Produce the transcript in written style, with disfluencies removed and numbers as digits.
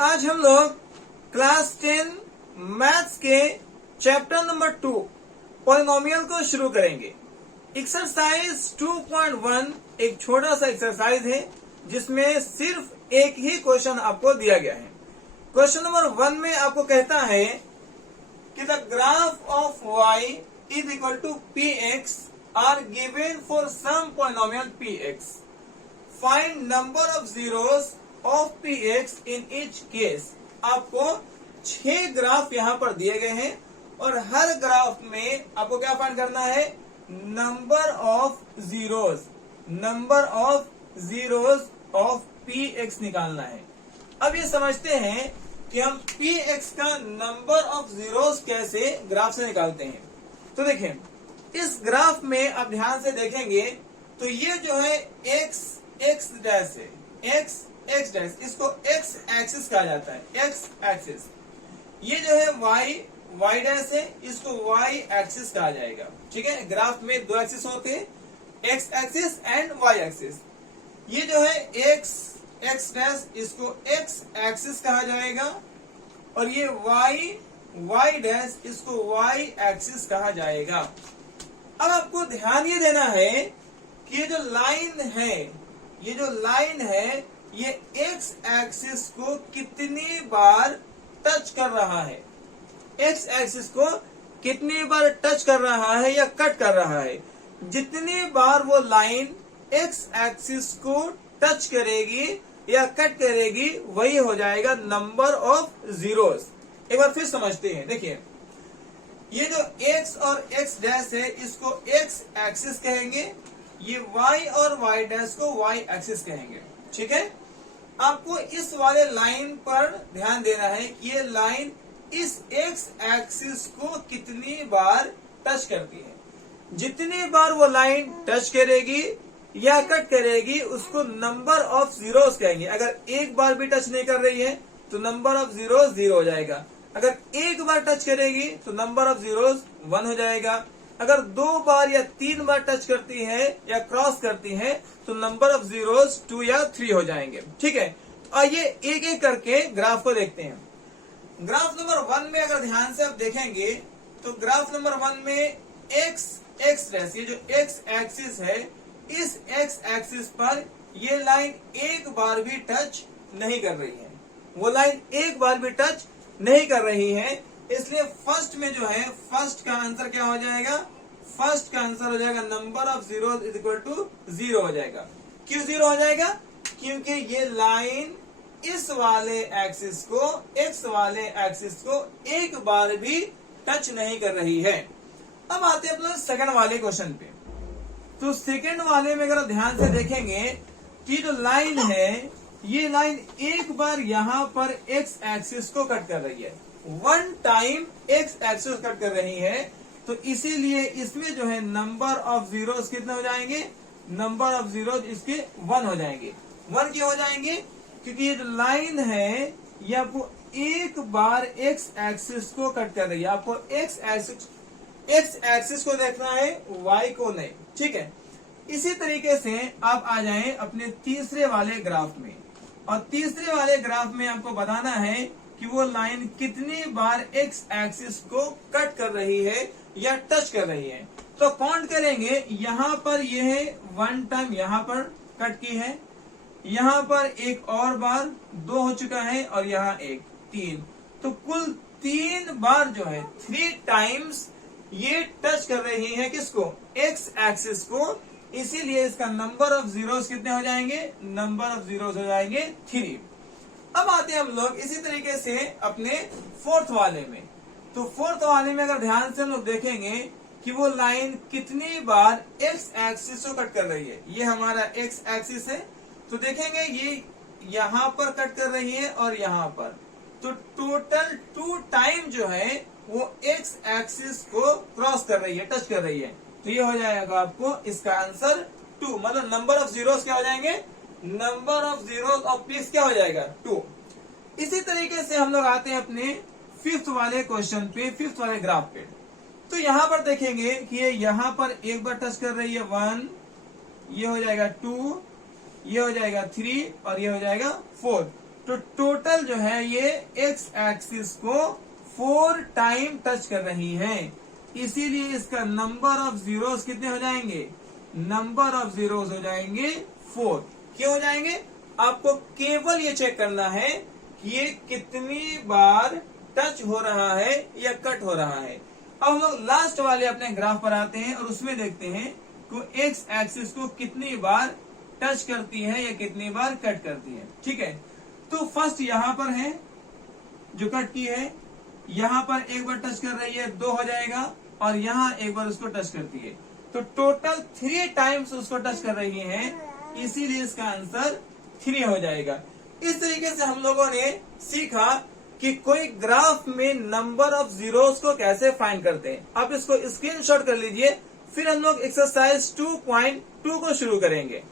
आज हम लोग क्लास 10 मैथ्स के चैप्टर नंबर 2 पॉलिनोमियल को शुरू करेंगे। एक्सरसाइज 2.1 एक छोटा सा एक्सरसाइज है जिसमें सिर्फ एक ही क्वेश्चन आपको दिया गया है। क्वेश्चन नंबर 1 में आपको कहता है कि the graph of y is equal to px are given for some polynomial px। Find number of zeros of px in each case. आपको 6 ग्राफ यहाँ पर दिए गए हैं और हर ग्राफ में आपको क्या फाइंड करना है, number of zeros of px निकालना है। अब ये समझते हैं कि हम px का नंबर ऑफ जीरोस कैसे ग्राफ से निकालते हैं। तो देखें, इस ग्राफ में आप ध्यान से देखेंगे तो ये जो है x डैश है, x डैश, इसको x एक्सिस कहा जाता है, x एक्सिस। ये जो है y डैश है, इसको y एक्सिस कहा जाएगा। ठीक है, ग्राफ में दो एक्सिस होते हैं, x axis and y axis. ये जो है x डैश, इसको x एक्सिस कहा जाएगा और ये y डैश, इसको y एक्सिस कहा जाएगा। अब आपको ध्यान ये देना है कि ये जो लाइन है ये x एक्सिस को कितनी बार टच कर रहा है, x एक्सिस को कितनी बार टच कर रहा है या कट कर रहा है। जितनी बार वो लाइन x एक्सिस को टच करेगी या कट करेगी वही हो जाएगा नंबर ऑफ जीरोस। एक बार फिर समझते हैं। देखिए, ये जो x और x डैश है इसको x एक्सिस कहेंगे, ये y और y डैश को y एक्सिस कहेंगे। ठीक है, आपको इस वाले लाइन पर ध्यान देना है कि ये लाइन इस x एक्सिस को कितनी बार टच करती है। जितनी बार वो लाइन टच करेगी या कट करेगी उसको नंबर ऑफ जीरोस कहेंगे। अगर एक बार भी टच नहीं कर रही है तो नंबर ऑफ जीरोस 0 हो जाएगा। अगर एक बार टच करेगी तो नंबर ऑफ जीरोस 1 हो जाएगा। अगर 2 बार या 3 बार टच करती है या क्रॉस करती है तो नंबर ऑफ जीरोस 2 या 3 हो जाएंगे। ठीक है, आइए एक एक करके ग्राफ को देखते हैं। ग्राफ नंबर 1 में अगर ध्यान से आप देखेंगे तो ग्राफ नंबर 1 में x डैश, ये जो x एक्सिस है, इस x एक्सिस पर ये लाइन एक बार भी टच नहीं कर रही है। वो लाइन एक बार भी टच नहीं कर रही है, इसलिए फर्स्ट में जो है, फर्स्ट का आंसर क्या हो जाएगा, फर्स्ट का आंसर हो जाएगा number of zero is equal to 0 हो जाएगा। क्यों 0 हो जाएगा? क्योंकि ये लाइन इस वाले एक्सिस को, x वाले एक्सिस को एक बार भी टच नहीं कर रही है। अब आते हैं अपने सेकंड वाले क्वेश्चन पे। तो सेकंड वाले में अगर आप ध्यान से देखेंगे कि जो लाइन है ये लाइन एक बार यहाँ पर x एक्सिस को कट कर रही है, 1 टाइम x एक्सिस कट कर रही है, तो इसीलिए इसमें जो है नंबर ऑफ जीरोस कितने हो जाएंगे, नंबर ऑफ जीरोस इसके 1 हो जाएंगे। 1 क्यों हो जाएंगे? क्योंकि ये जो लाइन है ये आपको एक बार x एक्सिस को कट कर रही है। आपको x एक्सिस को देखना है, y को नहीं। ठीक है, इसी तरीके से आप आ जाएं अपने तीसरे वाले ग्राफ में, और तीसरे वाले ग्राफ में आपको बताना है कि वो लाइन कितनी बार x एक्सिस को कट कर रही है या टच कर रही है। तो काउंट करेंगे, यहाँ पर ये है 1 टाइम यहाँ पर कट की है, यहाँ पर एक और बार 2 हो चुका है और यहाँ एक 3, तो कुल 3 बार जो है 3 टाइम्स ये टच कर रही है किसको, x एक्सिस को। इसीलिए इसका नंबर ऑफ जीरोस कितने हो जाएंगे, नंबर ऑफ जीरोस हो जाएंगे 3। अब आते हैं हम लोग इसी तरीके से अपने फोर्थ वाले में। तो फोर्थ वाले में अगर ध्यान से हम लोग देखेंगे कि वो लाइन कितनी बार x एक्सिस को कट कर रही है। ये हमारा x एक्सिस है, तो देखेंगे ये यहाँ पर कट कर रही है और यहाँ पर, तो टोटल 2 टाइम जो है वो x एक्सिस को क्रॉस कर रही है, टच कर रही है। तो ये हो जाएगा आपको इसका आंसर 2, मतलब नंबर ऑफ जीरोस क्या हो जाएंगे, number of zeros of peace क्या हो जाएगा 2। इसी तरीके से हम लोग आते हैं अपने फिफ्थ वाले क्वेश्चन पे, फिफ्थ वाले ग्राफ पे। तो यहाँ पर देखेंगे कि ये यहाँ पर एक बार टच कर रही है 1, ये हो जाएगा 2, ये हो जाएगा 3 और ये हो जाएगा 4। तो टोटल जो है ये एक्स एक्सिस को 4 टाइम टच कर रही है, इसीलिए इसका नंबर ऑफ जीरोस कितने हो जाएंगे, नंबर ऑफ जीरोस हो जाएंगे 4। क्यों हो जाएंगे, आपको केवल ये चेक करना है कि ये कितनी बार टच हो रहा है या कट हो रहा है। अब हम लोग लास्ट वाले अपने ग्राफ पर आते हैं और उसमें देखते हैं कि एक्स एक्सिस को कितनी बार टच करती है या कितनी बार कट करती है। ठीक है, तो फर्स्ट यहां पर है जो कट की है, यहां पर एक बार टच कर रही है 2 हो जाएगा, और यहां एक बार उसको टच करती है, तो टोटल 3 टाइम्स उसको टच कर रही है, इसीलिए इसका आंसर 3 हो जाएगा। इस तरीके से हम लोगों ने सीखा कि कोई ग्राफ में नंबर ऑफ जीरोस को कैसे फाइंड करते हैं। अब इसको स्क्रीनशॉट कर लीजिए, फिर हम लोग एक्सरसाइज 2.2 को शुरू करेंगे।